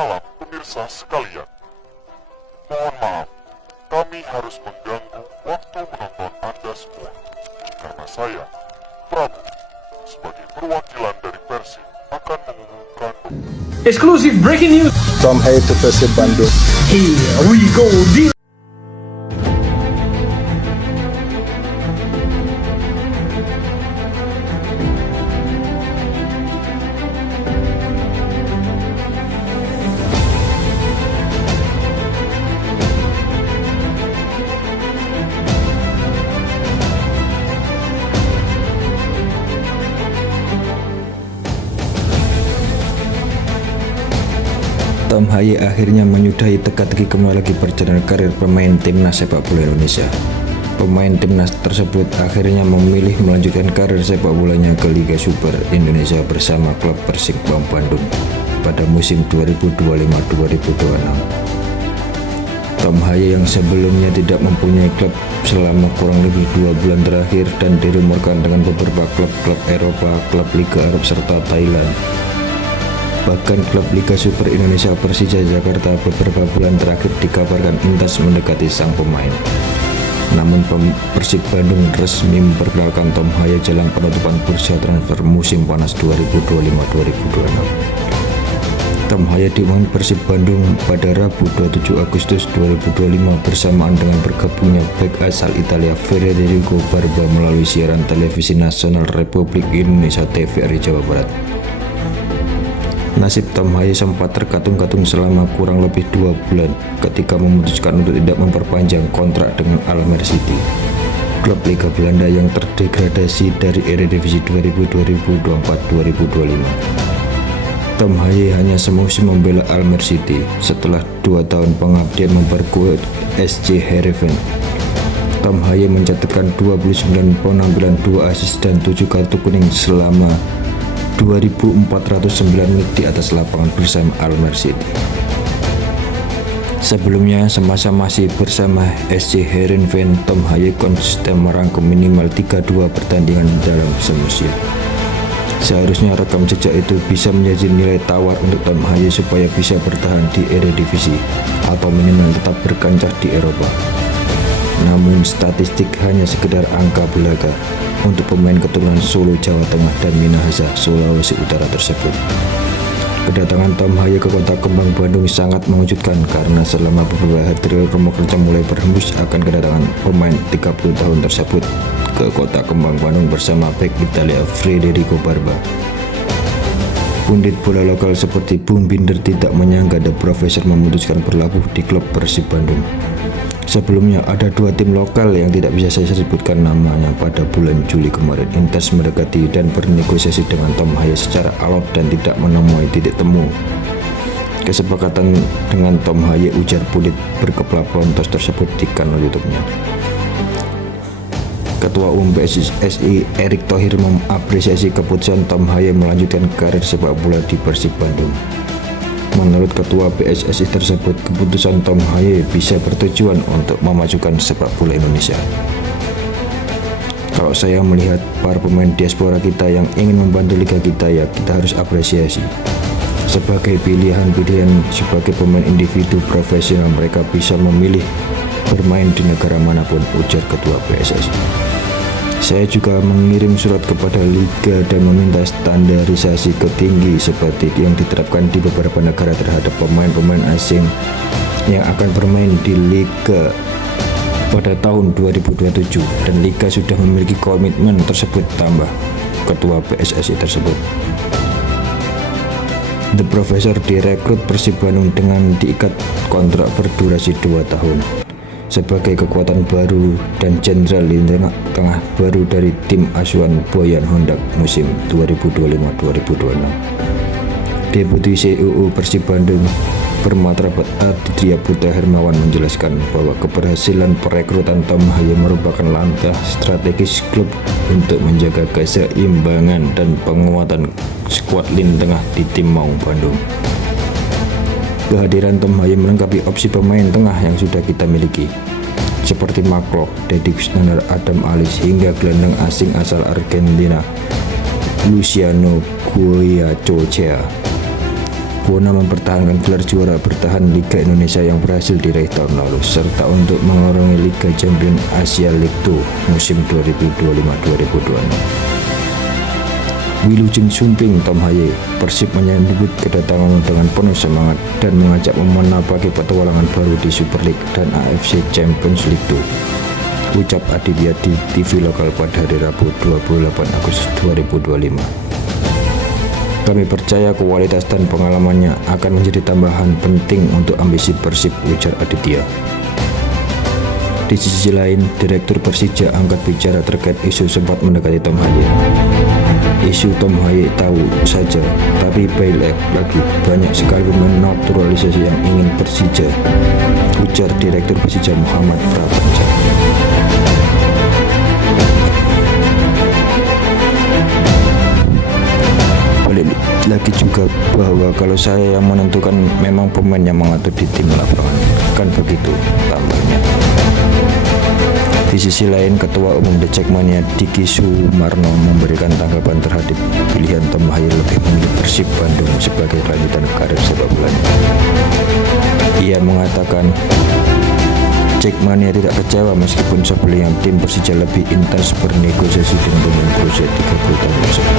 malam pemirsa sekalian. Mohon maaf, kami harus mengganggu waktu menonton Anda semua. Karena saya, Prabu, sebagai perwakilan dari Persib akan mengumumkan Exclusive breaking news. Tom Haye to Persib Bandung. Here we go. Tom Haye akhirnya menyudahi teka-teki kembali lagi perjalanan karir pemain timnas sepak bola Indonesia. Pemain timnas tersebut akhirnya memilih melanjutkan karir sepak bolanya ke Liga Super Indonesia bersama klub Persib Bandung pada musim 2025-2026. Tom Haye yang sebelumnya tidak mempunyai klub selama kurang lebih 2 bulan terakhir dan dirumorkan dengan beberapa klub-klub Eropa, klub Liga Arab serta Thailand. Bahkan klub Liga Super Indonesia Persija Jakarta beberapa bulan terakhir dikabarkan intas mendekati sang pemain. Namun Persib Bandung resmi memperkenalkan Tom Haye jelang penutupan bursa transfer musim panas 2025-2026. Tom Haye diumumkan Persib Bandung pada Rabu 27 Agustus 2025 bersamaan dengan bergabungnya bek asal Italia Federico Barba melalui siaran televisi nasional Republik Indonesia TVRI Jawa Barat. Nasib Tom Haye sempat terkatung-katung selama kurang lebih 2 bulan ketika memutuskan untuk tidak memperpanjang kontrak dengan Almere City, klub Liga Belanda yang terdegradasi dari Eredivisie 2024-2025. Tom Haye hanya semusim membela Almere City setelah 2 tahun pengabdian memperkuat SC Heerenveen. Tom Haye mencatatkan 29 penampilan, 2 assist dan 7 kartu kuning selama 2.409 menit di atas lapangan bersama Almere City. Sebelumnya, semasa masih bersama SC Heerenveen, Tom Haye konsisten merangkum minimal 32 pertandingan dalam semusim. Seharusnya rekam jejak itu bisa menjadi nilai tawar untuk Tom Haye supaya bisa bertahan di Eredivisie atau minimal tetap berkancah di Eropa. Namun statistik hanya sekedar angka belaka untuk pemain keturunan Solo, Jawa Tengah dan Minahasa, Sulawesi Utara tersebut. Kedatangan Tom Haye ke kota kembang Bandung sangat mengejutkan karena selama beberapa hari rumor kerja mulai berhembus akan kedatangan pemain 30 tahun tersebut ke kota kembang Bandung bersama bek Italia Federico Barba. Pundit bola lokal seperti Bung Binder tidak menyangka The Professor memutuskan berlabuh di klub Persib Bandung. Sebelumnya ada 2 tim lokal yang tidak bisa saya sebutkan namanya pada bulan Juli kemarin intens mendekati dan bernegosiasi dengan Tom Haye secara alot dan tidak menemui titik temu kesepakatan dengan Tom Haye, ujar Pundit berkepala Pontos tersebut di kanal YouTube-nya. Ketua Umum PSSI Erick Thohir mengapresiasi keputusan Tom Haye melanjutkan karir sepak bola di Persib Bandung. Menurut Ketua PSSI tersebut, keputusan Tom Haye bisa bertujuan untuk memajukan sepak bola Indonesia. Kalau saya melihat para pemain diaspora kita yang ingin membantu liga kita, ya kita harus apresiasi. Sebagai pilihan-pilihan sebagai pemain individu profesional, mereka bisa memilih bermain di negara manapun, ujar Ketua PSSI. Saya juga mengirim surat kepada Liga dan meminta standarisasi ketinggi seperti yang diterapkan di beberapa negara terhadap pemain-pemain asing yang akan bermain di Liga pada tahun 2027 dan Liga sudah memiliki komitmen tersebut, tambah Ketua PSSI tersebut. The Professor direkrut Persib Bandung dengan diikat kontrak berdurasi 2 tahun. Sebagai kekuatan baru dan jenderal di tengah baru dari tim asuhan Boyan Honda musim 2025-2026. Deputi CEO Persib Bandung bermartabat Aditya Putra Hermawan menjelaskan bahwa keberhasilan perekrutan Tom Haye merupakan langkah strategis klub untuk menjaga keseimbangan dan penguatan skuad lini tengah di tim Maung Bandung. Kehadiran Tom Haye melengkapi opsi pemain tengah yang sudah kita miliki, seperti Mark Deddy Kusnandar, Adam Alis, hingga gelandang asing asal Argentina Luciano Goycochea. Rahwana mempertahankan gelar juara bertahan Liga Indonesia yang berhasil diraih tahun lalu, serta untuk mengarungi Liga Champions Asia League 2 musim 2025-2026. Wilujeng Sumping Tom Haye, Persib menyambut kedatangan dengan penuh semangat dan mengajak menapaki petualangan baru di Super League dan AFC Champions League 2. Ucap Aditya di TV lokal pada hari Rabu 28 Agustus 2025. Kami percaya kualitas dan pengalamannya akan menjadi tambahan penting untuk ambisi Persib, ujar Aditya. Di sisi lain, Direktur Persija angkat bicara terkait isu sempat mendekati Tom Haye. Isu Tom Haye tahu saja, tapi baik lagi banyak sekali pemain naturalisasi yang ingin Persija, ujar Direktur Persija Muhammad Prapanca. Balik lagi juga bahwa kalau saya yang menentukan, memang pemain yang mengatur di tim lapangan, kan begitu, tambahnya. Di sisi lain, Ketua Umum The Jackmania Diki Sumarno memberikan tanggapan terhadap pilihan Tom Haye lebih memilih Persib Bandung sebagai lanjutan karir sepak bolanya. Ia mengatakan Jackmania tidak kecewa meskipun sebelumnya tim Persija lebih intens bernegosiasi dengan pemain berusia 30 tahun tersebut.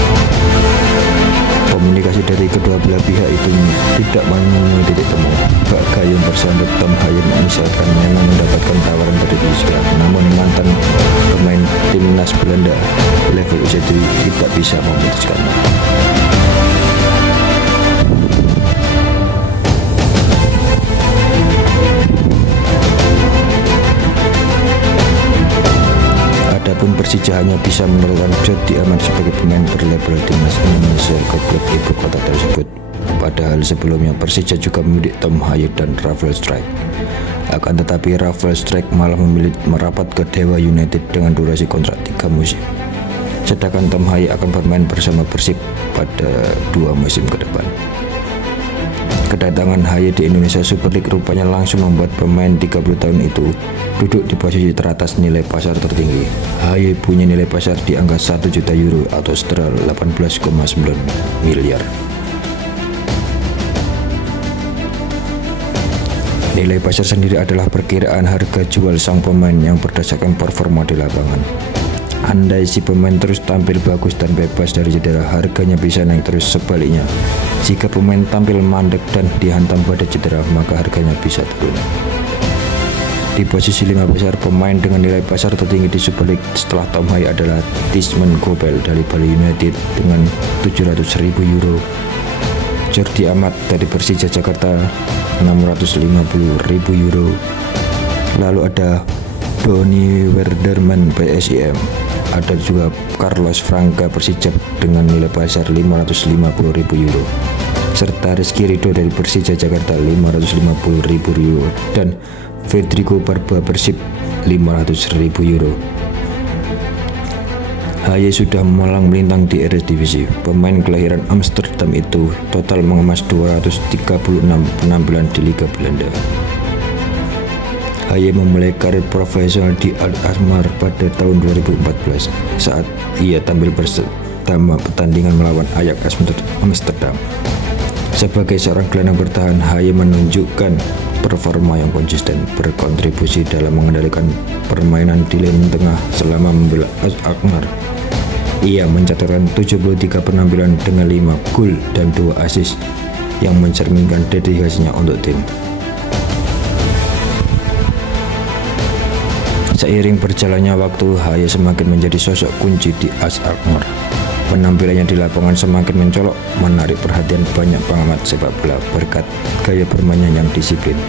Komunikasi dari kedua belah pihak itu tidak menemui titik temu. Pak Gayung bersambut Tom Haye misalkan memang mendapatkan tawaran dari Persija, namun mantan pemain timnas Belanda level U23 tidak bisa memutuskannya. Adapun Persija hanya bisa menurunkan Jody Aman sebagai pemain berlabel timnas Indonesia ke klub ibu kota tersebut. Padahal sebelumnya Persija juga memilih Tom Haye dan Rafael Strijk. Akan tetapi Rafael Strijk malah memilih merapat ke Dewa United dengan durasi kontrak 3 musim. Sedangkan Tom Haye akan bermain bersama Persib pada 2 musim ke depan. Kedatangan Haye di Indonesia Super League rupanya langsung membuat pemain 30 tahun itu duduk di posisi teratas nilai pasar tertinggi. Haye punya nilai pasar di angka 1 juta euro atau setara 18,9 miliar. Nilai pasar sendiri adalah perkiraan harga jual sang pemain yang berdasarkan performa di lapangan. Andai si pemain terus tampil bagus dan bebas dari cedera, harganya bisa naik terus. Sebaliknya, jika pemain tampil mandek dan dihantam pada cedera, maka harganya bisa turun. Di posisi 5 besar, pemain dengan nilai pasar tertinggi di Super League setelah Tom Haye adalah Tishman Gopel dari Bali United dengan 700.000 euro, Jordi Amat dari Persija Jakarta 650.000 euro, lalu ada Donny Werderman PSIM, ada juga Carlos Franca Persija dengan nilai pasar 550.000 euro, serta Rizky Ridho dari Persija Jakarta 550.000 euro dan Federico Barba Persib 500.000 euro. Haye sudah malang melintang di Eredivisie. Pemain kelahiran Amsterdam itu total mengemas 236 penampilan di Liga Belanda. Haye memulai karir profesional di Al-Ahmar pada tahun 2014 saat ia tampil bersama pertandingan melawan Ajax Amsterdam. Sebagai seorang gelandang bertahan, Haye menunjukkan performa yang konsisten, berkontribusi dalam mengendalikan permainan di lini tengah selama membela Al-Ahmar. Ia mencatatkan 73 penampilan dengan 5 gol dan 2 assist yang mencerminkan dedikasinya untuk tim. Seiring berjalannya waktu, Haye semakin menjadi sosok kunci di Al-Ahmar. Penampilannya di lapangan semakin mencolok, menarik perhatian banyak pengamat sepak bola berkat gaya bermainnya yang disiplin.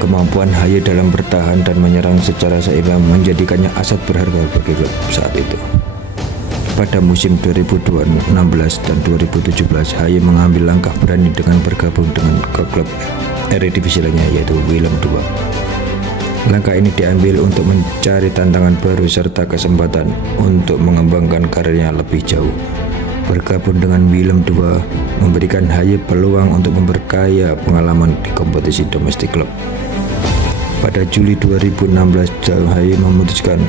Kemampuan Haye dalam bertahan dan menyerang secara seimbang menjadikannya aset berharga bagi klub saat itu. Pada musim 2016 dan 2017, Haye mengambil langkah berani dengan bergabung dengan klub Eredivisie lainnya yaitu Willem II. Langkah ini diambil untuk mencari tantangan baru serta kesempatan untuk mengembangkan karirnya lebih jauh. Bergabung dengan Willem II memberikan Haye peluang untuk memperkaya pengalaman di kompetisi domestik klub. Pada Juli 2016, Haye memutuskan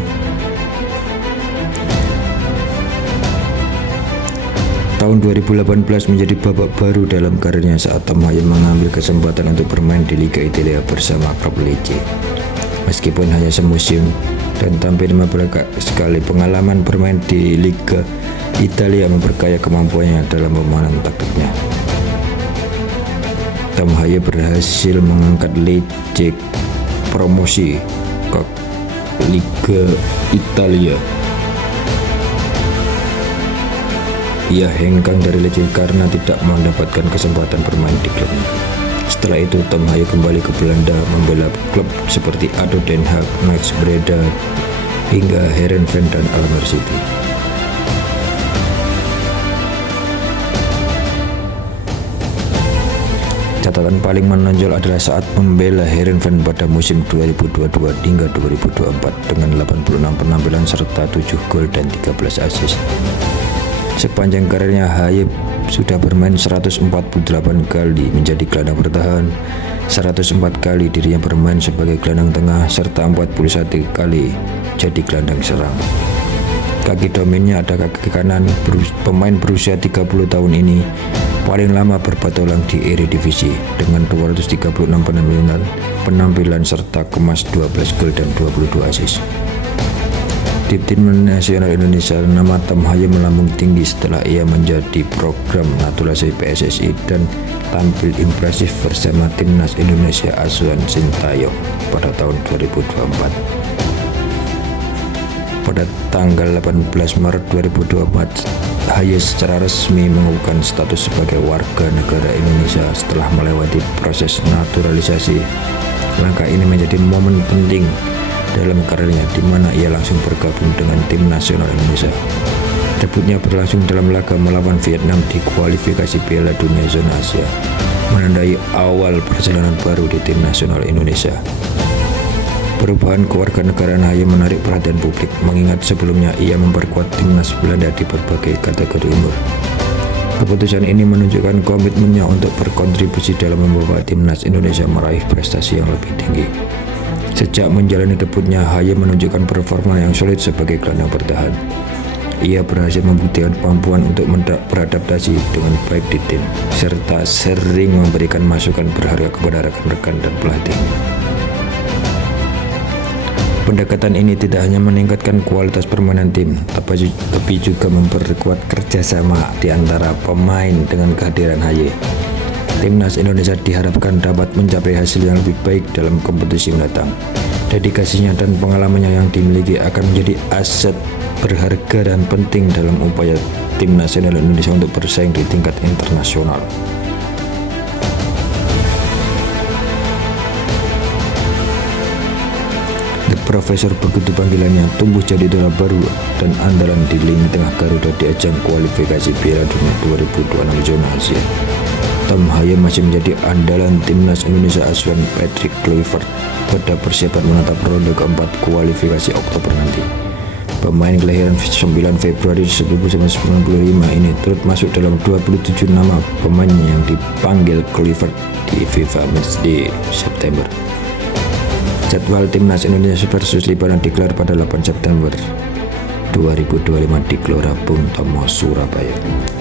Tahun 2018 menjadi babak baru dalam karirnya saat Tom Haye mengambil kesempatan untuk bermain di Liga Italia bersama klub Lecce. Meskipun hanya semusim dan tampil 15 sekali, pengalaman bermain di Liga Italia memperkaya kemampuannya dalam permainan taktiknya. Tom Haye berhasil mengangkat Lecce promosi ke Liga Italia. Ia hengkang dari Lecce karena tidak mendapatkan kesempatan bermain di klubnya. Setelah itu Tom Haye kembali ke Belanda membela klub seperti ADO Den Haag, Max Breda, hingga Heerenveen dan Almere City. Catatan paling menonjol adalah saat membela Heerenveen pada musim 2022 hingga 2024 dengan 86 penampilan serta 7 gol dan 13 assist. Sepanjang karirnya, Haye sudah bermain 148 kali menjadi gelandang bertahan, 104 kali dirinya bermain sebagai gelandang tengah, serta 41 kali jadi gelandang serang. Kaki dominnya ada kaki kanan. Pemain berusia 30 tahun ini paling lama berpatulang di Eredivisie dengan 236 penampilan serta kemas 12 gol dan 22 assist. Di tim nasional Indonesia, nama Tom Haye melambung tinggi setelah ia menjadi program naturalisasi PSSI dan tampil impresif bersama timnas Indonesia asuhan Sintayong pada tahun 2024. Pada tanggal 18 Maret 2024, Haye secara resmi mengukuhkan status sebagai warga negara Indonesia setelah melewati proses naturalisasi. Langkah ini menjadi momen penting dalam karirnya, di mana ia langsung bergabung dengan tim nasional Indonesia. Debutnya berlangsung dalam laga melawan Vietnam di kualifikasi Piala Dunia Zona Asia, menandai awal perjalanan baru di tim nasional Indonesia. Perubahan kewarganegaraan Haye menarik perhatian publik, mengingat sebelumnya ia memperkuat timnas Belanda di berbagai kategori umur. Keputusan ini menunjukkan komitmennya untuk berkontribusi dalam membawa timnas Indonesia meraih prestasi yang lebih tinggi. Sejak menjalani debutnya, Haye menunjukkan performa yang solid sebagai gelandang bertahan. Ia berhasil membuktikan kemampuan untuk beradaptasi dengan baik di tim, serta sering memberikan masukan berharga kepada rekan-rekan dan pelatihnya. Pendekatan ini tidak hanya meningkatkan kualitas permainan tim, tapi juga memperkuat kerjasama di antara pemain dengan kehadiran Haye. Timnas Indonesia diharapkan dapat mencapai hasil yang lebih baik dalam kompetisi mendatang. Dedikasinya dan pengalamannya yang dimiliki akan menjadi aset berharga dan penting dalam upaya tim nasional Indonesia untuk bersaing di tingkat internasional. The Professor, begitu panggilannya, tumbuh jadi idola baru dan andalan di lini tengah Garuda di ajang kualifikasi Piala Dunia 2026 Zona Asia. Tom Haye masih menjadi andalan timnas Indonesia asuhan Patrick Kluivert pada persiapan menatap ronde keempat kualifikasi Oktober nanti. Pemain kelahiran 9 Februari 1995 ini turut masuk dalam 27 nama pemain yang dipanggil Kluivert di FIFA Matchday September. Jadwal timnas Indonesia versus Libanon digelar pada 8 September 2025 di Gelora Bung Tomo, Surabaya.